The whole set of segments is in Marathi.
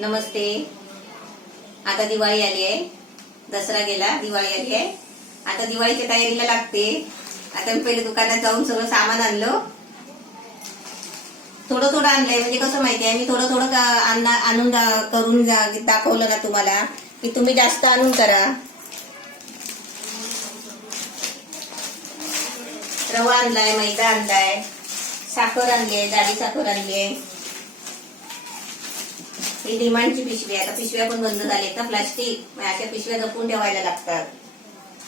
नमस्ते. आता दिवाळी आली आहे, दसरा गेला, दिवाळी आली आहे. आता दिवाळीच्या तयारीला लागते. आता मी पहिले दुकानात जाऊन सगळं सामान आणलं. थोडं थोडं आणलंय, म्हणजे कसं माहितीये, मी थोडं थोडं आणून करून दाखवलं ना तुम्हाला की तुम्ही जास्त आणून करा. रवा आणलाय, मैदा आणलाय, साखर आणली आहे, जाडी साखर आणली आहे. ही डिमांडची पिशवी आहे. आता पिशव्या पण बंद झालेत ना, प्लास्टिक, अशा पिशव्या जपून ठेवायला लागतात.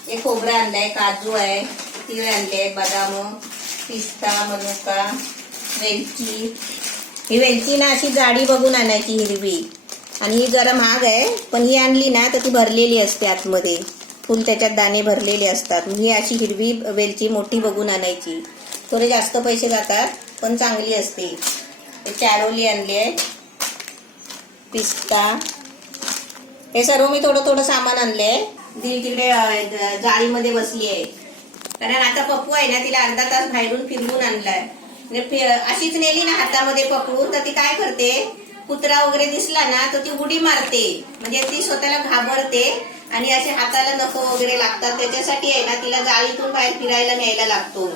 एक खोबरं आणलंय, काजू आहे, तीळ आणले, बदाम, पिस्ता, मनुका, वेलची. ही वेलची ना अशी जाडी बघून आणायची, हिरवी. आणि ही जरा महाग आहे, पण ही आणली ना तर ती भरलेली असते आतमध्ये, फुल त्याच्यात दाणे भरलेले असतात. ही अशी हिरवी वेलची मोठी बघून आणायची. थोडे जास्त पैसे जातात, पण चांगली असते. चारोली आणली आहे, पिस्ता. हे सर्व मी थोडं थोडं सामान आणले. ती तिकडे जाळीमध्ये बसली आहे, कारण आता पप्पू आहे ना, तिला अर्धा तास बाहेरून फिरवून आणलाय. अशीच नेली ना हातामध्ये पकडून, तर ती काय करते, कुत्रा वगैरे दिसला ना तर ती उडी मारते, म्हणजे ती स्वतःला घाबरते आणि असे हाताला नख वगैरे लागतात. त्याच्यासाठी आहे ना, तिला जाळीतून बाहेर फिरायला न्यायला लागतो.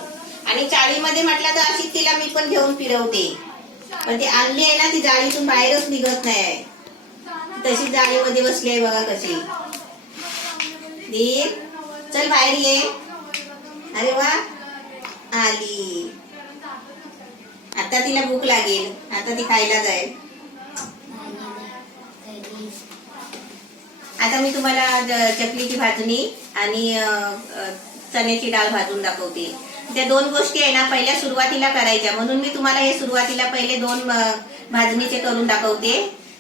आणि चाळीमध्ये म्हटलं तर अशी तिला मी पण घेऊन फिरवते, पण ती आणली आहे ना, ती जाळीतून बाहेरच निघत नाही. तशी जाळीमध्ये बसली आहे बघा कशी. दीप, चल बाहेर ये. अरे वा, आली. आता तिला भूक लागेल, आता ती खायला जाईल. आता मी तुम्हाला चकलीची भाजणी आणि चण्याची डाळ भाजून दाखवते. त्या दोन गोष्टी आहे ना, पहिल्या सुरुवातीला करायच्या, म्हणून मी तुम्हाला हे सुरुवातीला पहिले दोन भाजणीचे करून दाखवते.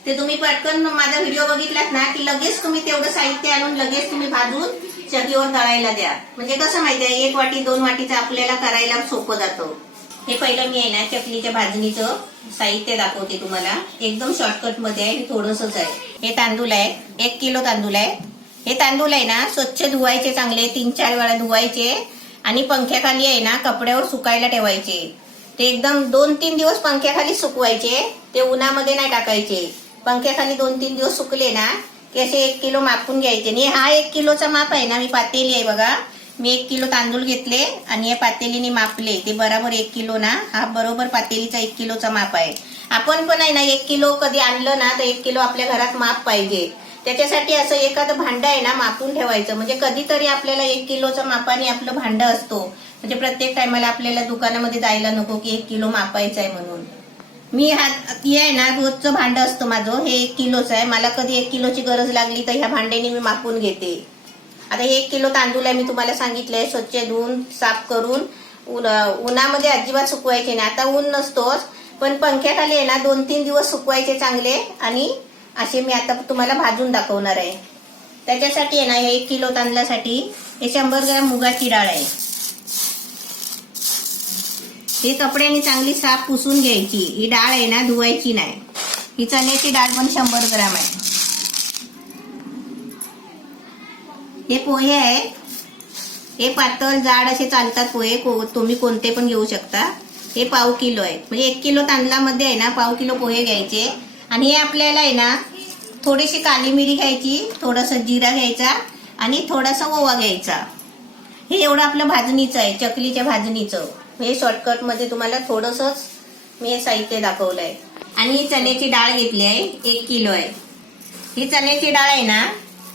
ते तुम्ही पटकन माझा व्हिडिओ बघितलात ना की लगेच तुम्ही तेवढं साहित्य आणून लगेच तुम्ही भाजून चक्कीवर तळायला द्या. म्हणजे कसं माहितीये, एक वाटी दोन वाटीचं आपल्याला करायला सोपं जातं. हे पहिलं मी आहे ना चकलीच्या भाजणीचं साहित्य दाखवते तुम्हाला. एकदम शॉर्टकट मध्ये आहे, थोडंसंच आहे. हे तांदूळ आहे, 1 किलो तांदूळ आहे. हे तांदूळ आहे ना स्वच्छ धुवायचे, चांगले 3-4 वेळा धुवायचे आणि पंख्याखाली आहे ना कपड्यावर सुकायला ठेवायचे. ते एकदम 2-3 दिवस पंख्याखाली सुकवायचे, ते उन्हामध्ये नाही टाकायचे. पंख्याखाली 2-3 दिवस सुकले ना की असे 1 किलो मापून घ्यायचे. आणि हा 1 किलोचा माप आहे ना, मी पातेली आहे बघा, मी 1 किलो तांदूळ घेतले आणि या पातेलीने मापले. ते बरोबर 1 किलो ना, हा बरोबर पातेलीचा 1 किलोचा माप आहे. आपण पण आहे ना 1 किलो कधी आणलं ना तर 1 किलो आपल्या घरात माप पाहिजे. त्याच्यासाठी असं एखादं भांडं आहे ना मापून ठेवायचं, म्हणजे कधीतरी आपल्याला 1 किलोच्या मापाने आपलं भांडं असतो, म्हणजे प्रत्येक टायमाला आपल्याला दुकानामध्ये जायला नको की 1 किलो मापायचं आहे म्हणून. मी ती आहे ना रोजचं भांडं असतं माझं, हे 1 किलोचं आहे. मला कधी 1 किलोची गरज लागली तर ह्या भांड्याने मी मापून घेते. आता 1 किलो तांदूळ आहे, मी तुम्हाला सांगितलंय स्वच्छ धुवून साफ करून उन्हामध्ये अजिबात सुकवायचे नाही. आता ऊन नसतोच, पण पंख्याखाली आहे ना 2-3 दिवस सुकवायचे चांगले. आणि असे मी आता तुम्हाला भाजून दाखवणार आहे. त्याच्यासाठी आहे ना, हे 1 किलो तांदळासाठी हे 100 ग्रॅम मुगाची डाळ आहे. हे कपड्याने चांगली साफ पुसून घ्यायची. ही डाळ आहे ना धुवायची नाही. ही चण्याची डाळ पण 100 ग्रॅम आहे. हे पोहे आहे, हे पातळ जाड असे चालतात पोहे, तुम्ही कोणते पण घेऊ शकता. हे 1/2 किलो आहे, म्हणजे 1 किलो तांदळामध्ये आहे ना 1/2 किलो पोहे घ्यायचे. आणि हे आपल्याला आहे ना थोडीशी काली मिरी घ्यायची, थोडासा जिरा घ्यायचा आणि थोडासा ओवा घ्यायचा. हे एवढं आपलं भाजणीचं आहे, चकलीच्या भाजणीचं. हे शॉर्टकट मध्ये तुम्हाला थोडंसंच मी हे साहित्य दाखवलंय. आणि ही चण्याची डाळ घेतली आहे, 1 किलो आहे. ही चण्याची डाळ आहे ना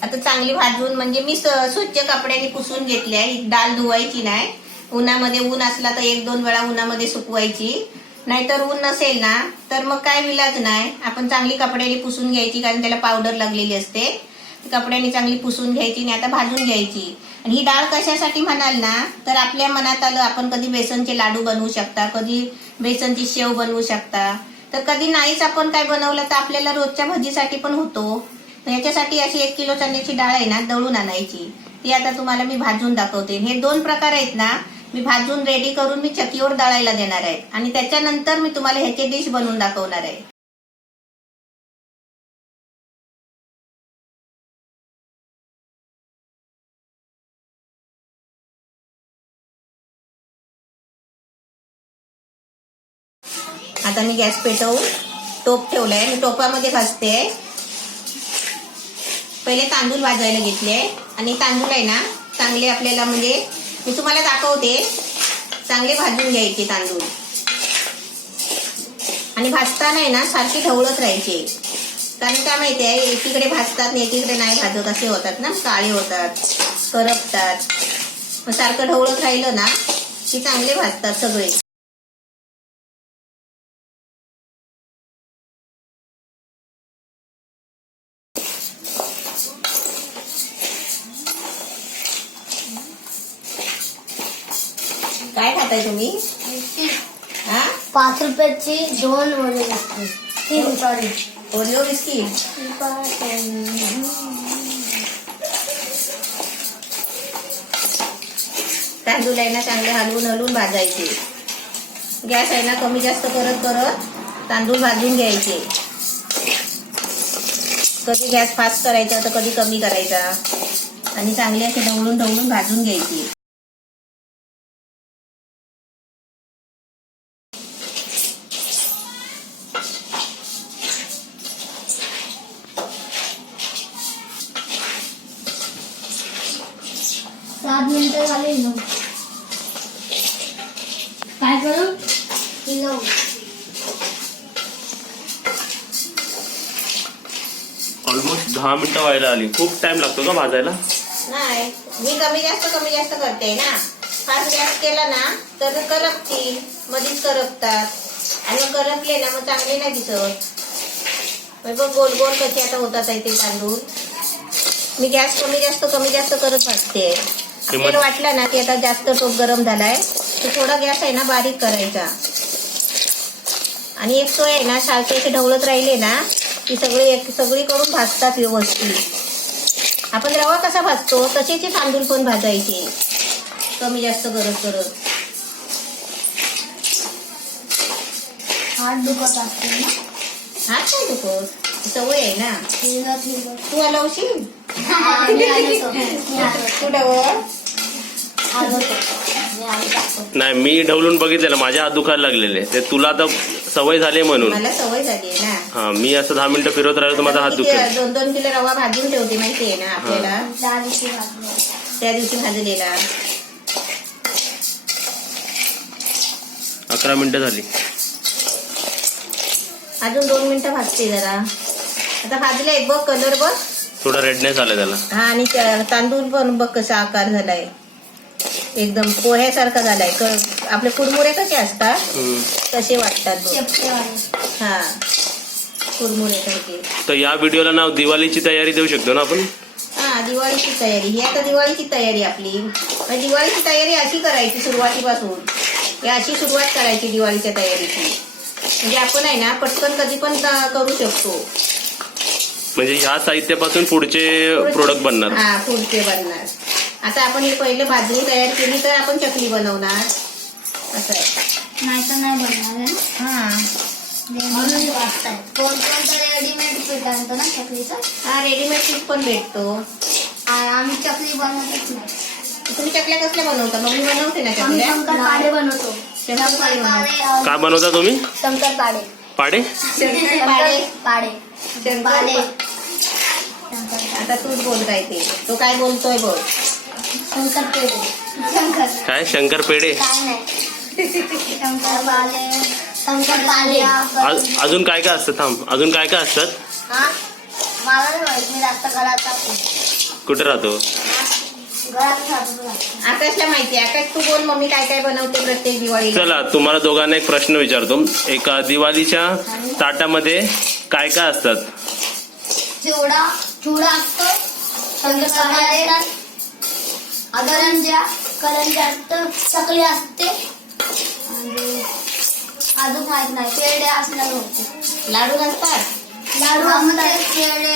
आता चांगली भाजून, म्हणजे मी स्वच्छ कपड्याने पुसून घेतली आहे. ही डाळ धुवायची नाही. उन्हामध्ये, ऊन असला तर 1-2 वेळा उन्हामध्ये सुकवायची, नाहीतर ऊन नसेल ना तर मग काय विलाज नाही, आपण चांगली कपड्याने पुसून घ्यायची, कारण त्याला पावडर लागलेली असते. कपड्याने चांगली पुसून घ्यायची आणि आता भाजून घ्यायची. आणि ही डाळ कशासाठी म्हणाल ना तर आपल्या मनात आलं, आपण कधी बेसनचे लाडू बनवू शकता, कधी बेसनची शेव बनवू शकता, तर कधी नाहीच आपण काय बनवलं तर आपल्याला रोजच्या भजीसाठी पण होतो. याच्यासाठी अशी 1 किलो चण्याची डाळ आहे ना दळून आणायची. ती आता तुम्हाला मी भाजून दाखवते. हे 2 प्रकार आहेत ना, मी भाजून रेडी करून मी चक्कीवर दळायला देणार आहे आणि त्याच्यानंतर मी तुम्हाला ह्याचे डिश बनवून दाखवणार आहे. आता मी गॅस पेटवून टोप ठेवलाय, मी टोपामध्ये भाजते. पहिले तांदूळ भाजायला घेतले आणि तांदूळ आहे ना चांगले आपल्याला म्हणजे मी तुम्हाला दाखवते, चांगले भाजून घ्यायचे तांदूळ. आणि भाजताना आहे ना सारखे ढवळत राहायचे, कारण काय माहिती आहे एकीकडे भाजतात आणि एकीकडे नाही भाजत असे होतात ना, काळे होतात, करपतात. मग सारखं ढवळत राहिलं ना की चांगले भाजतात सगळे. काय खाताय तुम्ही? हा 5 रुपयाची 2 Oreo biscuit. 3 sorry Oreo biscuit. तांदूळ आहे ना चांगले हलवून हलवून भाजायचे. गॅस आहे ना कमी जास्त करत करत तांदूळ भाजून घ्यायचे. कधी गॅस फास्ट करायचा तर कधी कमी करायचा आणि चांगले असे ढवळून ढवळून भाजून घ्यायचे. सात मिनिटं झाली ना. काय करू? किलो ऑलमोस्ट 10 मिनिटं व्हायला आली. खूप टाइम लागतो का भाजायला? नाही, मी कमी जास्त करते ना. फास्ट गॅस केला ना तर करपतील, मधीच करपतात आणि मग करपले ना मग चांगले नाही दिसत. बघ गोल गोल कसे आता होतात आहे ते तांदूळ. मी गॅस कमी जास्त करत भाजते. आपल्याला वाटलं ना की आता जास्त टोप गरम झालाय तर थोडा गॅस आहे ना बारीक करायचा. आणि एक सोय आहे ना सारखे असे ढवळत राहिले ना की सगळीकडून भाजतात व्यवस्थित. आपण रवा कसा भाजतो तसेच तांदूळ पण भाजायचे कमी जास्त करत. हात दुखत असते ना. हात नाही दुखत, सवय आहे ना. तू हलवशील तू ढवळ. नाही, मी ढवलून बघितलेलं, माझे हात दुखायला लागलेले. ते तुला आता सवय झाली म्हणून. मला सवय झाली आहे ना. हा, मी असं 10 मिनिटं फिरवत राहिलो तर माझा हात दुखेल. 2-2 किलो रवा भाजून ठेवते माहितीये ना आपल्याला. त्या दिवशी भाजलेला. 11 मिनिटं झाली. अजून 2 मिनिटं भाजते जरा. आता भाजले बघ, कलर बघ थोडा रेडनेस आला त्याला. हा, आणि तांदूळ पण बघ कसा आकार झालाय, एकदम पोह्यासारखा झालाय. आपले कुरमुरे कसे असतात तसे वाटतात बघ. हा, कुरमुरे सारखे. तर या व्हिडिओला नाव दिवाळीची तयारी देऊ शकतो ना आपण? हा, दिवाळीची तयारी. ही आता दिवाळीची तयारी आपली. दिवाळीची तयारी अशी करायची सुरुवातीपासून. अशी सुरुवात करायची दिवाळीच्या तयारीची. म्हणजे आपण आहे ना पटकन कधी पण करू शकतो. म्हणजे ह्या साहित्यापासून पुढचे प्रोडक्ट बनणार. हा, पुढचे बनणार. आता आपण ही पहिले भाजणी तयार केली तर आपण चकली बनवणार असं आहे. नाही तर नाही बनणार आहे ना. हा, म्हणून वाचताय. कोणतं रेडीमेड पीठ आणतो ना चकलीचं. हा, रेडीमेड पीठ पण भेटतो. आम्ही चकली बनवतच नाही. तुम्ही चकल्या कसल्या बनवता? मग मी बनवते ना आम्ही चकल्या. शंकरपाळे बनवतो. शंकरपाळे बनवतो. काय बनवता तुम्ही? शंकरपाळे. पाडे? पाडे. आता तूच बोल काय ते. तो काय बोलतोय बोल. शंकरपेढे. काय शंकर पेढे? काय नाही. शंकरपाळे. अजून काय काय असतं? थांब, अजून काय काय असतात? हा, मला नाही माहित. मी जास्त घरात राहतो. कुठे राहतो? घरात राहतो. आकाशला माहिती आहे. आकाश तू बोल, मम्मी काय काय बनवते प्रत्येक दिवाळी. चला, तुम्हाला दोघांना एक प्रश्न विचारतो. एका दिवाळीच्या ताटामध्ये काय काय असतात? चिवडा असतो. शंकरपाळे असतात. करंज्या असतं. चकली असते. आणि अजून माहित नाही. पेढे असणार होते. लाडू असतात. पेढे,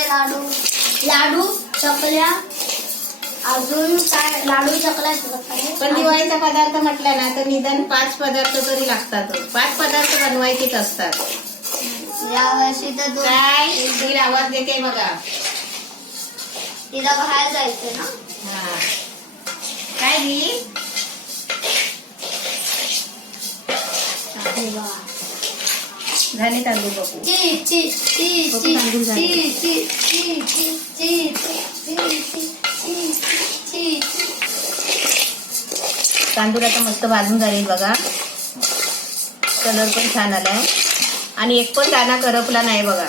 लाडू, चकल्या. अजून काय लाडू चकल्या असतात. पण दिवाळीचा पदार्थ म्हटला ना तर निदान 5 पदार्थ तरी लागतात. 5 पदार्थ बनवायचेच असतात. यावर्षी तर काय दिल आवाज देते बघा. तिला बाहेर जायचं ना. हा, काय दिली? झाले तांदूळ बघू. ची ची ची बघू ची तांदूळ झाले. ची ची ची ची ची ची ची. तांदूळ आता मस्त भाजून झाले बघा. कलर पण छान आलाय आणि एक पण दाणा करपला नाही बघा.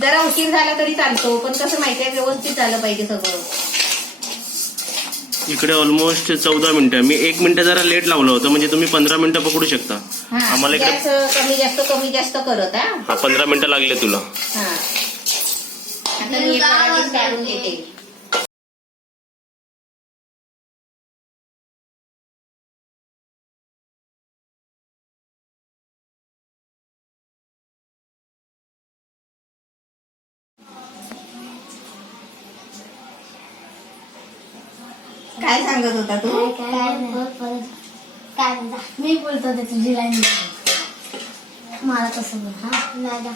जरा उशीर झाला तरी चालतो, पण कसं माहितीये व्यवस्थित झालं पाहिजे सगळं. इकडे ऑलमोस्ट 14 मिनिटं. मी 1 मिनिट जरा लेट लावलं होतं, म्हणजे तुम्ही 15 मिनिटं पकडू शकता. आम्हाला इकडे गॅस कमी जास्त करत हा. 15 मिनिटं लागले तुला. हा. आता मी एक पराठीच काढून घेते. काय सांगत होता तू? काय म्हणता मी बोलतो ते तुझी लाईन मला कसं बोल. हा नाही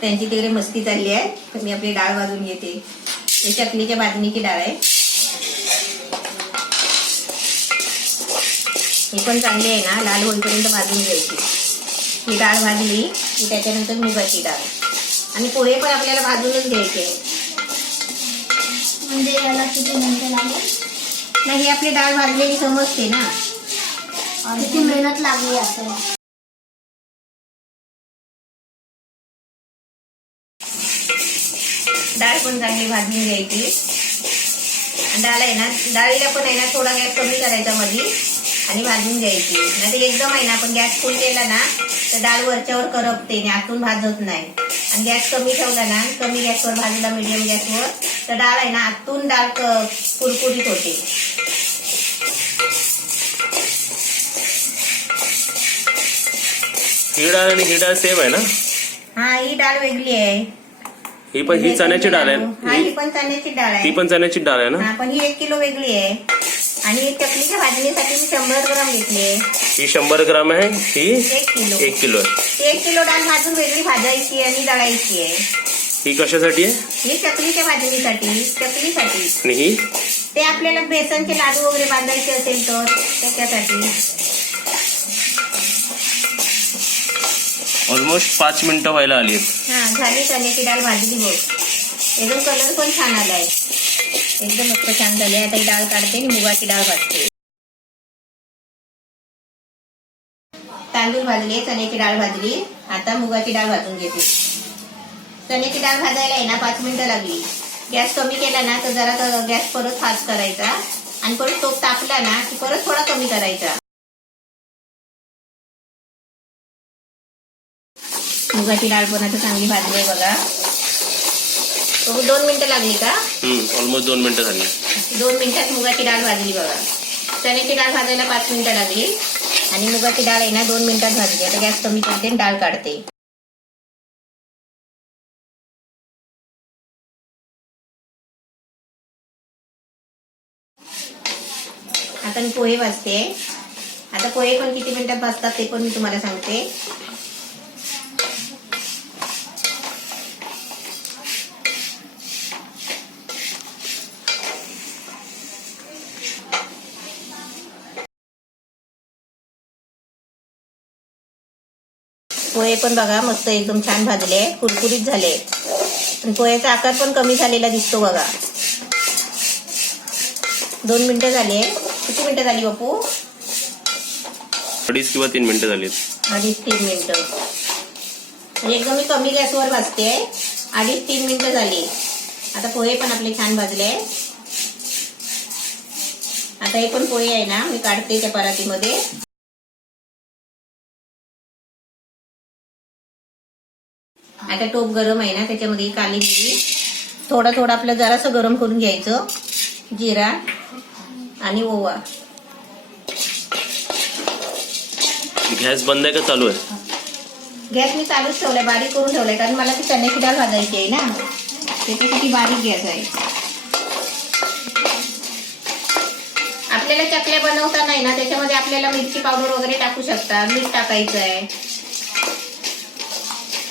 त्यांची तिकडे मस्ती चालली आहे, तर मी आपली डाळ भाजून घेते. ही चकलीच्या भाजणीची डाळ आहे. ही पण चांगली आहे ना, लाल होईपर्यंत भाजून घ्यायची. ही डाळ भाजली की त्याच्यानंतर मुगाची डाळ आणि पोहे पण आपल्याला भाजूनच घ्यायचे. म्हणजे याला किती मिनिटं लागेल? नाही, ही आपली डाळ भाजलेली समजते ना. किती मेहनत लागली असेल. डाळ पण चांगली भाजून घ्यायची. डाळ आहे ना, डाळीला पण आहे ना थोडा गॅस कमी करायचा मध्ये आणि भाजून घ्यायची. नाही तर एकदम आहे ना आपण गॅस फुल केला ना तर डाळ वरच्यावर करपते आणि आतून भाजत नाही. आणि गॅस कमी ठेवला ना, कमी गॅसवर भाजला मीडियम गॅसवर, तर डाळ आहे ना आतून डाळ कुरकुरीत होते. ही डाळ आणि ही डाळ सेम आहे ना? हा, ही डाळ वेगळी आहे. ही चण्याची डाळ हा, आहे. ही पण चण्याची डाळ ती आहे. पण चण्याची डाळ आहे ना? हा, पण ही 1 किलो वेगळी आहे. आणि चकलीच्या भाजणीसाठी मी 100 ग्राम घेतले. ही 100 ग्राम आहे, ही 1 किलो. 1 किलो आहे. 1 किलो डाळ भाजून वेगळी भाजायची आणि दळायची आहे. ही कशासाठी आहे ही चकलीच्या भाजणीसाठी, चकलीसाठी. आणि ही? ते आपल्याला बेसनचे लाडू वगैरे बांधायचे असेल तर त्याच्यासाठी. ऑलमोस्ट 5 मिनिटं व्हायला आली आहेत. हा, झाली चण्याची डाळ भाजली बघ. एकदम कलर पण छान आलाय, एकदम मस्त छान झाले. आता ही डाळ काढते आणि मुगाची डाळ भाजते. तांदूळ भाजले, चण्याची डाळ भाजली. आता मुगाची डाळ भाजून घेते. चण्याची डाळ भाजायला आहे ना 5 मिनिटं लागली. गॅस कमी केला ना तर जरा गॅस परत फास्ट करायचा आणि परत टोप तापला ना की परत थोडा कमी करायचा. मुगाची डाळ पण आता चांगली भाजली आहे बघा. 2 मिनिटं लागली का? ऑलमोस्ट 2 मिनिटं झाली. 2 मिनिटात मुगाची डाळ भाजली बघा. चण्याची डाळ भाजायला 5 मिनिटं लागली आणि मुगाची डाळ आहे ना 2 मिनिटात भाजली. आता गॅस कमी करते आणि डाळ काढते. आता मी पोहे भाजते. आता पोहे पण किती मिनिटात भाजतात ते पण मी तुम्हाला सांगते. पोहे पण बघा मस्त एकदम छान भाजले, कुरकुरीत झाले. पण पोह्याचा आकार पण कमी झालेला दिसतो बघा. 2 मिनिटं झाले. किती मिनिटं झाली बापू? 2.5 किंवा 3 मिनिटं झालीत. 2.5-3 मिनिटं. म्हणजे एकदम मी कमी गॅसवर भाजते. 2.5-3 मिनिटं झाली. आता पोहे पण आपले छान भाजले. आता हे पण पोहे आहे ना मी काढते त्या परातीमध्ये. आता टोप गरम आहे ना त्याच्यामध्ये काली मिरी थोडं थोडं आपलं जरासं गरम करून घ्यायचं. जिरा आणि ओवा. गॅस बंद आहे का चालू आहे? गॅस मी चालूच ठेवलाय, बारीक करून ठेवलाय, कारण मला ती चण्याची डाळ भाजायची आहे ना, त्याच्यासाठी बारीक गॅस आहे. आपल्याला चकल्या बनवता नाही ना त्याच्यामध्ये आपल्याला मिरची पावडर वगैरे टाकू शकता. मीठ टाकायचं आहे.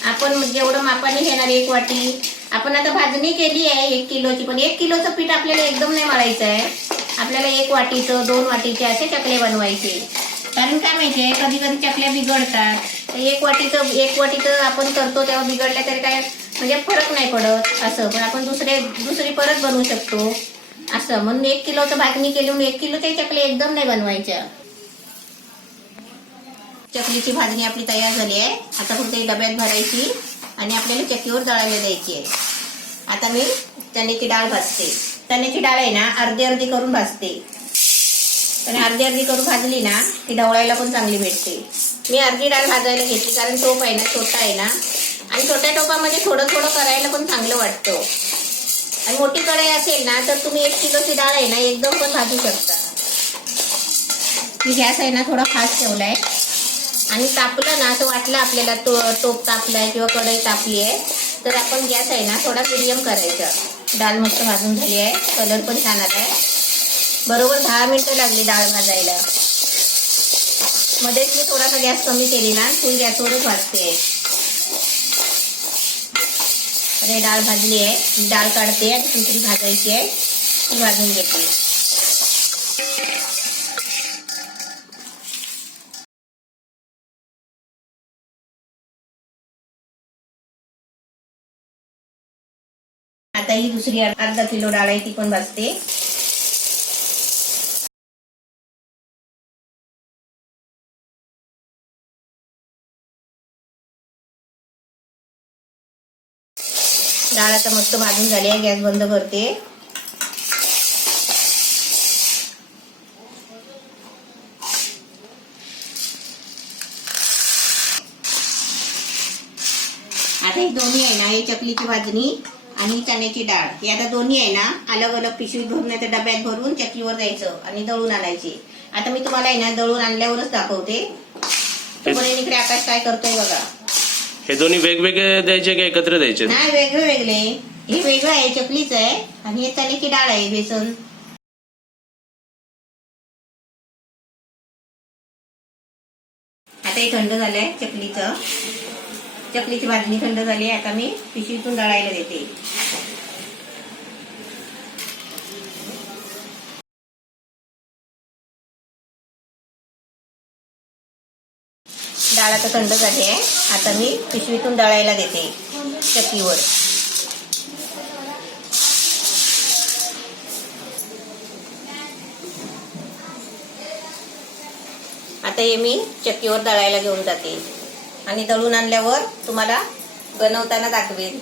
आपण जेवढं मापाने घेणार 1 वाटी. आपण आता भाजणी केली आहे 1 किलोची, पण 1 किलोचं पीठ आपल्याला एकदम नाही मळायचं आहे. आपल्याला 1 वाटीचं 2 वाटीचे असे चकले बनवायचे. कारण काय माहितीये कधी कधी चकल्या बिघडतात. तर एक वाटीचं आपण करतो तेव्हा बिघडल्या तरी काय म्हणजे फरक नाही पडत असं. पण आपण दुसरी परत बनवू शकतो असं. म्हणून 1 किलोचं भाजणी केली म्हणून 1 किलोच्या चकल्या एकदम नाही बनवायच्या. चकलीची भाजणी आपली तयार झाली आहे. आता फक्त ही डब्यात भरायची आणि आपल्याला चक्कीवर दळायला द्यायची आहे. आता मी चण्याची डाळ भाजते. चण्याची डाळ आहे ना अर्धी करून भाजते. आणि अर्धी करून भाजली ना ती ढवळायला पण चांगली भेटते. मी अर्धी डाळ भाजायला घेतली कारण टोप आहे ना छोटा आहे ना आणि छोट्या टोपामध्ये थोडं करायला पण चांगलं वाटतं. आणि मोठी कढई असेल ना तर तुम्ही 1 किलोची डाळ आहे ना एकदम पण भाजू शकता. मी गॅस आहे ना थोडा फास्ट ठेवलाय आणि तापलं ना असं वाटलं आपल्याला टोप तापलाय किंवा कढई तापली आहे तर आपण गॅस आहे ना थोडा मिडियम करायचा. डाळ मस्त भाजून झाली आहे. कलर पण छान आला आहे. बरोबर 10 मिनिटं लागली डाळ भाजायला. मध्येच मी थोडासा गॅस कमी केली ना फुल गॅसवरच भाजते. अरे डाळ भाजली आहे. डाळ काढते आणि दुसरी भाजायची आहे ती भाजून घेते. आता ही दुसरी अर्धा किलो डाळ आहे ती पण भाजते. डाळ आता मस्त भाजून झाली आहे. गॅस बंद करते. आता हे दोन्ही आहे ना हे चकलीची भाजणी आणि चण्याची डाळ हे आता दोन्ही आहे ना अलग अलग पिशवीत भरून नाही तर डब्यात भरून चक्कीवर जायचं आणि दळून आणायची. आता मी तुम्हाला आहे ना दळून आणल्यावरच दाखवते. तोपर्यंत इकडे आकाश काय करतोय बघा. हे दोन्ही वेगवेगळे द्यायचे की एकत्र द्यायचे? नाही वेगळे. हे वेगळं आहे चकलीच आहे आणि हे चण्याची डाळ आहे बेसन. आता हे थंड झालंय चकलीची भाजणी थंड झाली आहे. आता मी पिशवीतून दळायला देते. डाळ आता थंड झाली आहे. आता मी पिशवीतून दळायला देते चक्कीवर. आता हे मी चक्कीवर दळायला घेऊन जाते आणि दळून आणल्यावर तुम्हाला बनवताना दाखवेन.